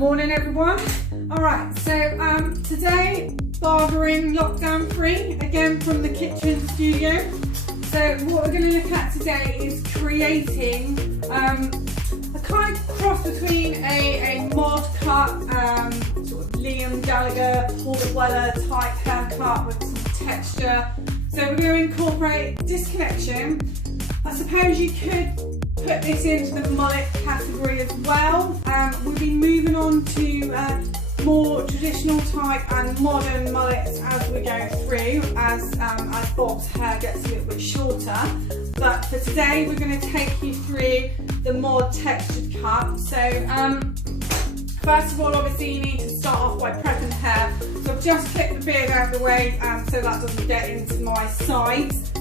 Morning everyone. Alright, so today barbering lockdown free, again from the kitchen studio. So what we're going to look at today is creating a kind of cross between a mod cut, sort of Liam Gallagher, Paul Weller type haircut with some texture. So we're going to incorporate disconnection. I suppose you could put this into the mullet category as well. We'll be moving on to more traditional type and modern mullets as we go through, as Bob's hair gets a little bit shorter. But for today we're going to take you through the mod textured cut. So first of all, obviously you need to start off by prepping hair. So I've just clipped the beard out of the way so that doesn't get into my sides.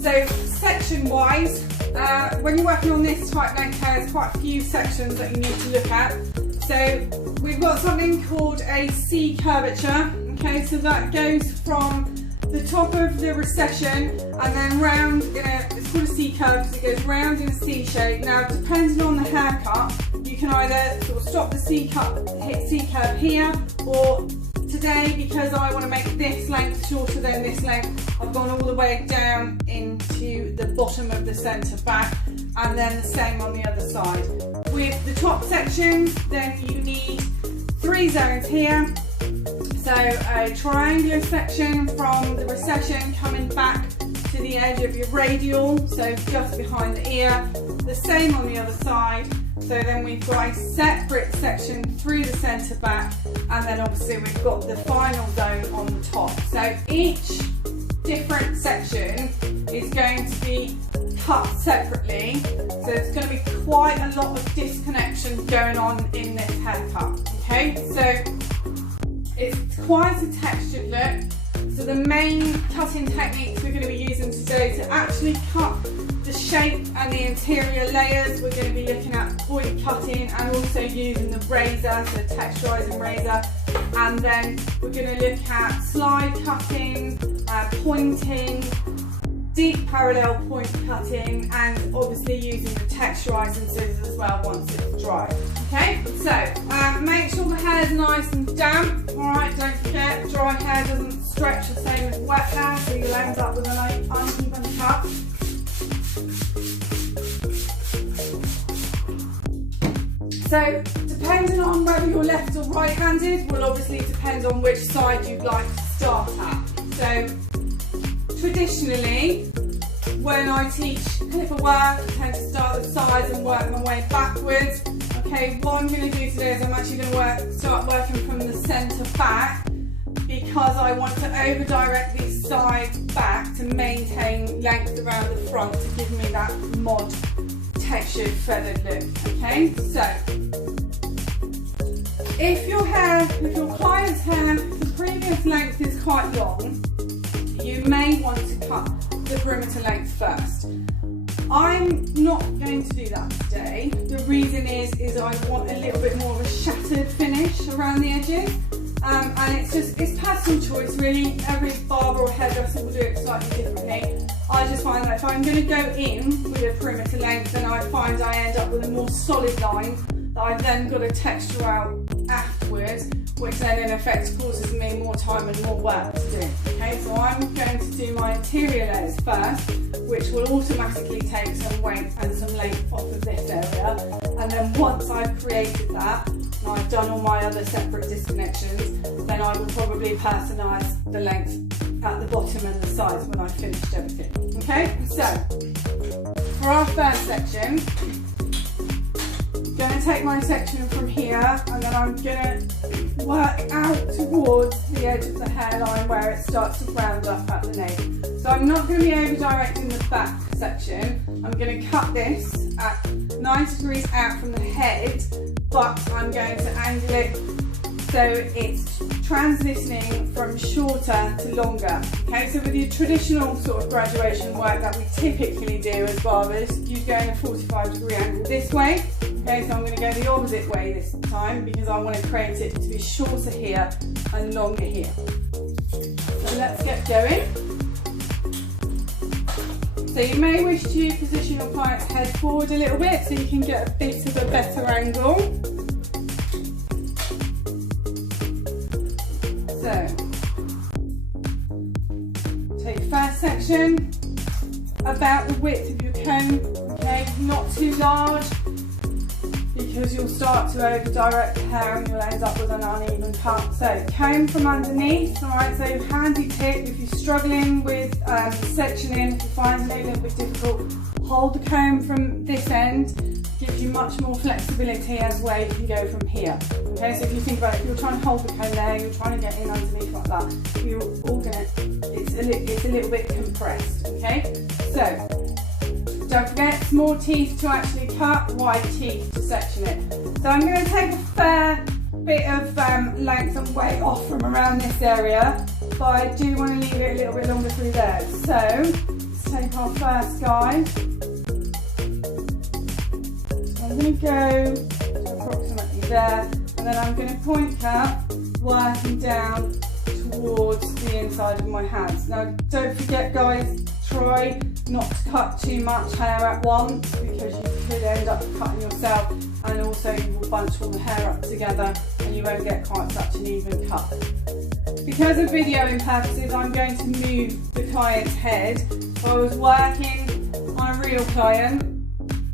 So section wise, when you're working on this type length hair, there's quite a few sections that you need to look at. So we've got something called a C curvature. Okay, so that goes from the top of the recession and then round in it's called a C curve because it goes round in a C shape. Now, depending on the haircut, you can either sort of stop the C curve here, or today, because I want to make this length shorter than this length, I've gone all the way down into the bottom of the centre back, and then the same on the other side. With the top sections, then you need 3 zones here. So a triangular section from the recession coming back to the edge of your radial, so just behind the ear. The same on the other side. So then we've got a separate section through the centre back, and then obviously we've got the final zone on the top. So each different section is going to be cut separately. So there's going to be quite a lot of disconnection going on in this haircut. Okay, so it's quite a textured look. So the main cutting techniques we're going to be using today to actually cut the shape and the interior layers, we're going to be looking at point cutting and also using the razor, so texturizing razor, and then we're going to look at slide cutting, pointing, deep parallel point cutting, and obviously using the texturizing scissors as well once it's dry. Okay, so make sure the hair is nice and damp. Alright, don't forget, dry hair doesn't stretch the same as wet hair, so you'll end up with an uneven cut. So depending on whether you're left or right handed will obviously depend on which side you'd like to start at. So traditionally, when I teach clipper work, I tend to start at the sides and work my way backwards. Okay, what I'm going to do today is I'm actually going to start working from the centre back, because I want to over direct these sides back to maintain length around the front to give me that mod textured feathered look. Okay, so if your client's hair, the previous length is quite long, you may want to cut the perimeter length first. I'm not going to do that today. The reason is I want a little bit more of a shattered finish around the edges. And it's personal choice really. Every barber or hairdresser will do it slightly differently. I just find that if I'm going to go in with a perimeter length, then I find I end up with a more solid line that I've then got to texture out afterwards, which then in effect causes me more time and more work to do. Okay, so I'm going to do my interior layers first, which will automatically take some weight and some length off of this area. And then once I've created that, and I've done all my other separate disconnections, then I will probably personalise the length at the bottom and the sides when I've finished everything. Okay, so for our first section, I'm going to take my section from here and then I'm going to work out towards the edge of the hairline where it starts to round up at the nape. So I'm not going to be over directing the back section. I'm going to cut this at 90 degrees out from the head, but I'm going to angle it so it's transitioning from shorter to longer. Okay, so with your traditional sort of graduation work that we typically do as barbers, you go in a 45-degree angle this way. Okay, so I'm going to go the opposite way this time because I want to create it to be shorter here and longer here. So let's get going. So you may wish to position your client's head forward a little bit so you can get a bit of a better angle. So take your first section about the width of your comb, okay, not too large because you'll start to over direct the hair and you'll end up with an uneven cut. So comb from underneath, alright, so handy tip if you're struggling with sectioning, if you're finding it a little bit difficult, hold the comb from this end, gives you much more flexibility as where you can go from here. Okay, so if you think about it, if you're trying to hold the comb there, you're trying to get in underneath like that, you're all gonna, it's a little bit compressed, okay? So, don't forget, small teeth to actually cut, wide teeth to section it. So I'm going to take a fair bit of length and weight off from around this area, but I do want to leave it a little bit longer through there. So, let's take our first guide. So I'm going to go to approximately there, and then I'm going to point cut, working down towards the inside of my hands. Now don't forget guys, try not to cut too much hair at once because you could end up cutting yourself, and also you will bunch all the hair up together and you won't get quite such an even cut. Because of videoing purposes, I'm going to move the client's head. So I was working on a real client,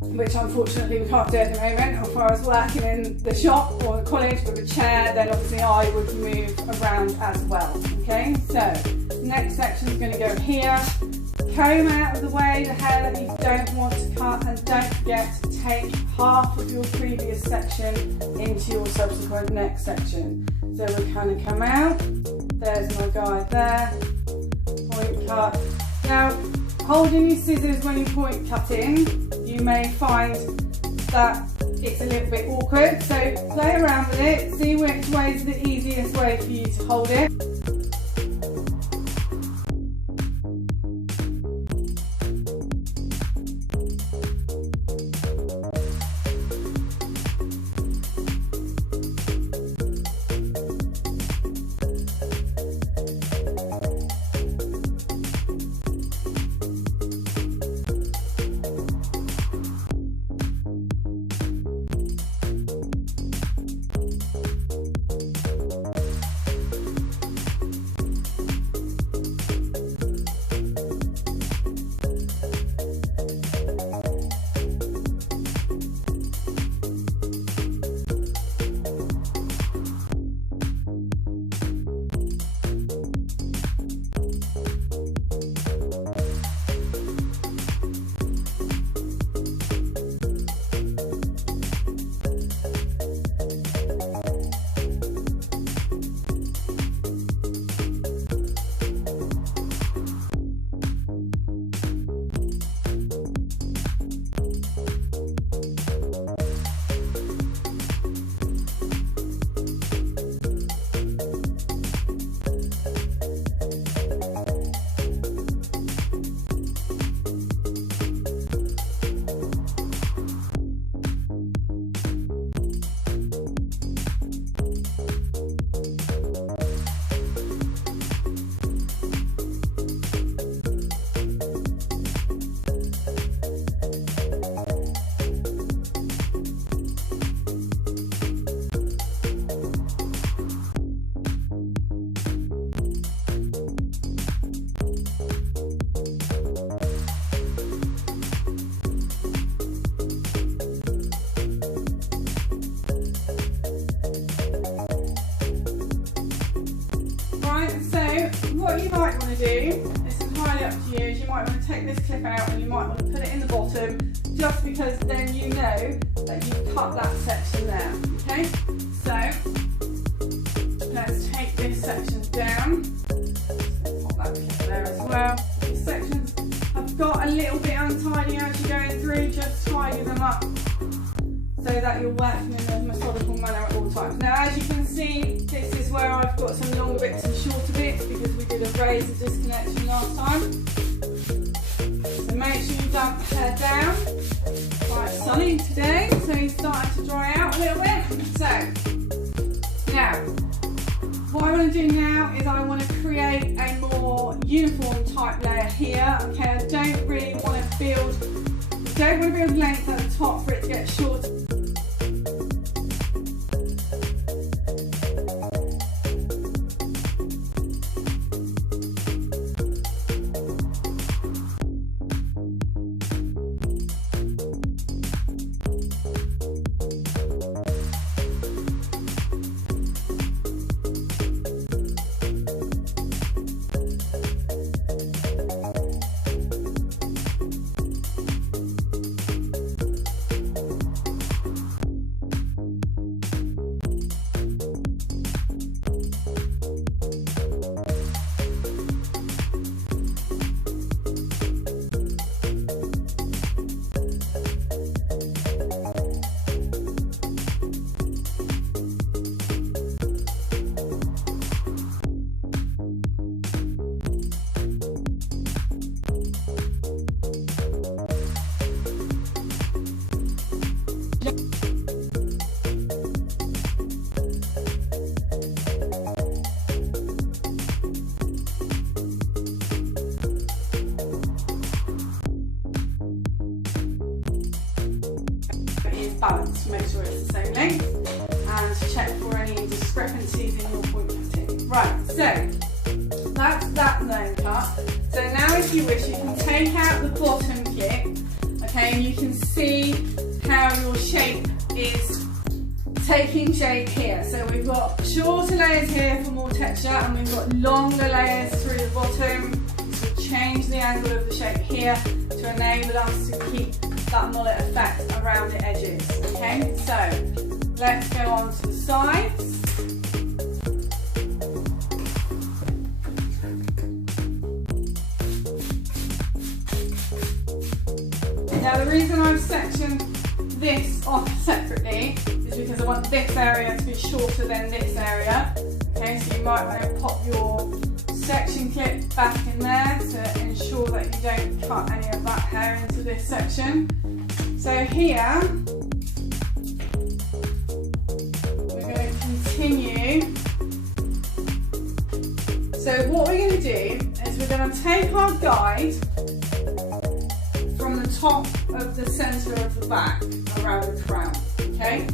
which unfortunately we can't do at the moment. If I was working in the shop or the college with a chair, then obviously I would move around as well. Okay, so next section is going to go here. Comb out of the way the hair that you don't want to cut, and don't forget to take half of your previous section into your subsequent next section. So we kind of come out, there's my guide there, point cut. Now holding your scissors when you point cutting, you may find that it's a little bit awkward, so play around with it, see which way is the easiest way for you to hold it. What you might want to do, it's entirely up to you, is you might want to take this clip out and you might want to put it in the bottom, just because then you know that you've cut that section there, okay? So, let's take this section down, pop that clip there as well. These sections have got a little bit untidy as you're going through, just tidy them up so that you're working in a methodical manner at all times. Now as you can see, this is where I've got some longer bits and shorter bits because we did a razor disconnection last time. So make sure you dump the hair down. Quite sunny today, so it's starting to dry out a little bit. So, now, what I want to do now is I want to create a more uniform type layer here. Okay, I don't really want to build length at the top for it to get shorter. make sure it's the same length and to check for any discrepancies in your point cutting. Right, so that's that known cut. So now if you wish, you can take out the bottom kit, okay, and you can see how your shape is taking shape here. So we've got shorter layers here for more texture, and we've got longer layers through the bottom to change the angle of the shape here to enable us to keep that mullet effect around the edges. Okay, so let's go on to the sides. Now the reason I've sectioned this off separately is because I want this area to be shorter than this area. Okay, so you might want to pop your section clip back in there to ensure that you don't cut any of that hair into this section. So here, we're going to continue. So what we're going to do is we're going to take our guide from the top of the centre of the back around the crown, okay?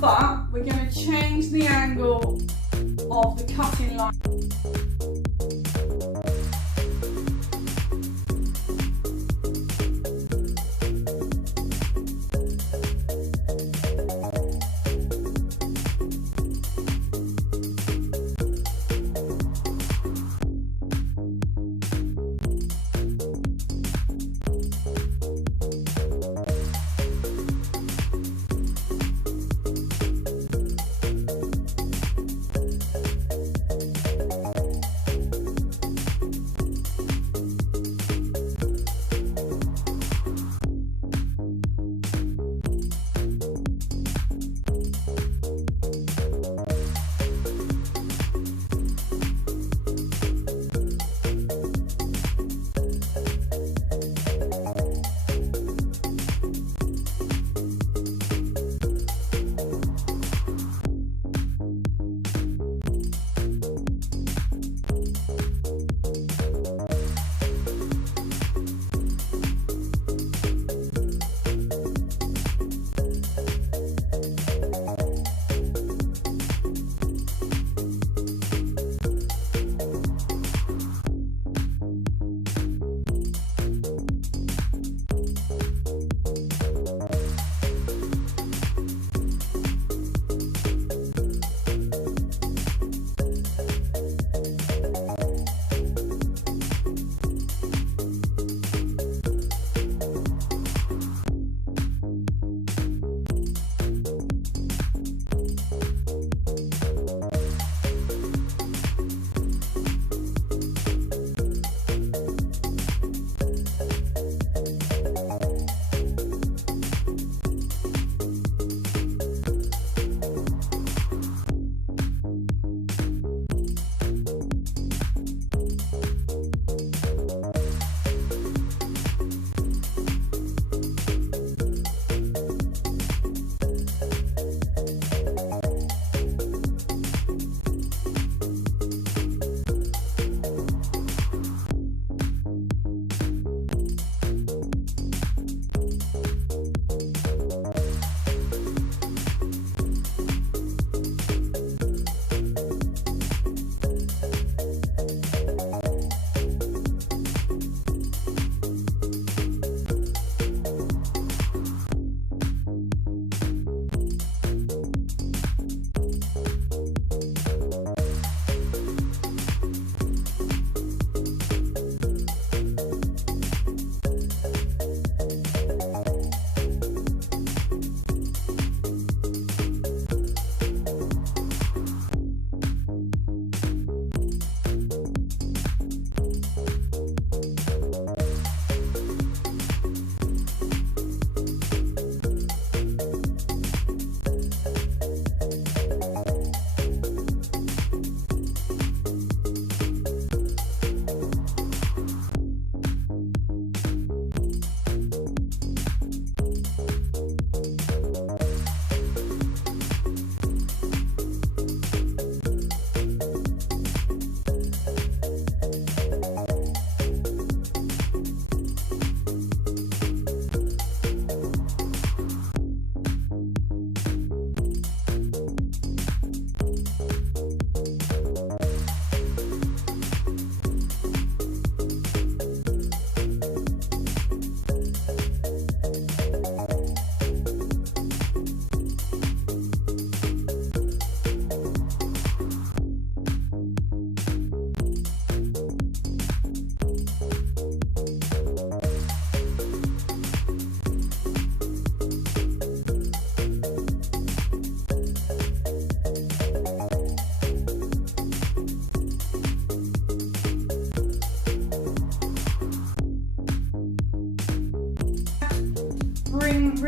But we're going to change the angle of the cutting line.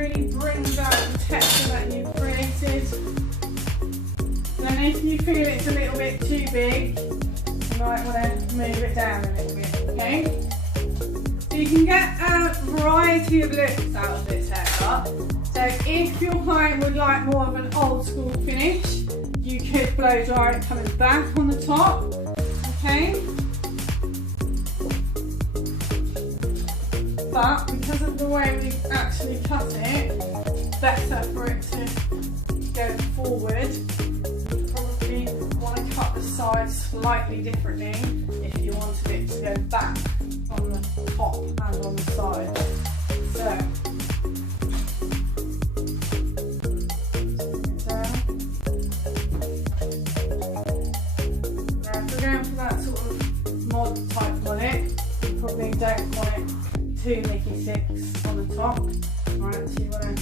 really brings out the texture that you've created. Then if you feel it's a little bit too big, you might want to move it down a little bit, okay? So you can get a variety of looks out of this haircut. So if your client would like more of an old school finish, you could blow dry it coming back on the top, okay? But because of the way we actually cut it, it's better for it to go forward. You probably want to cut the sides slightly differently if you wanted it to go back on the top and on the side. So, now if we're going for that sort of mod type mullet, you probably don't want it too Mickey Six on the top. Right, so you want to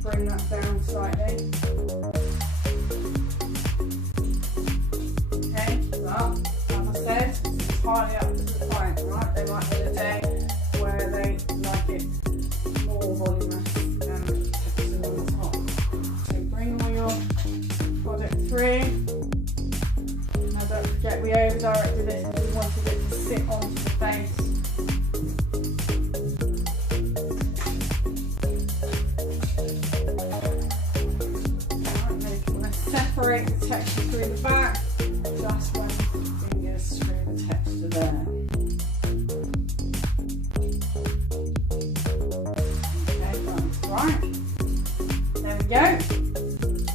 bring that down slightly. Okay, but as I said, it's entirely up to the client, right? They might have a day where they like it more voluminous and texture on the top. So bring all your product through. Now don't forget we over directed this because we wanted it to sit onto the face. Separate the texture through the back, just when your fingers through the texture there. Okay, that's right. There we go.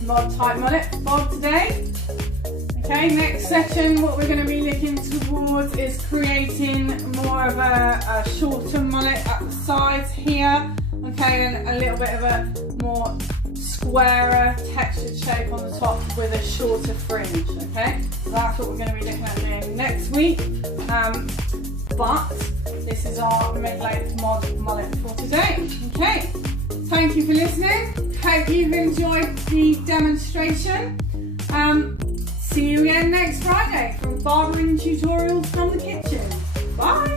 Mod type mullet for Bob today. Okay, next section, what we're going to be looking towards is creating more of a shorter mullet at the sides here. Okay, and a little bit of a more squarer textured shape on the top with a shorter fringe, okay? So that's what we're going to be looking at doing next week. But this is our mid-length mod mullet for today, okay? Thank you for listening. Hope you've enjoyed the demonstration. See you again next Friday from Barbering Tutorials from the Kitchen. Bye!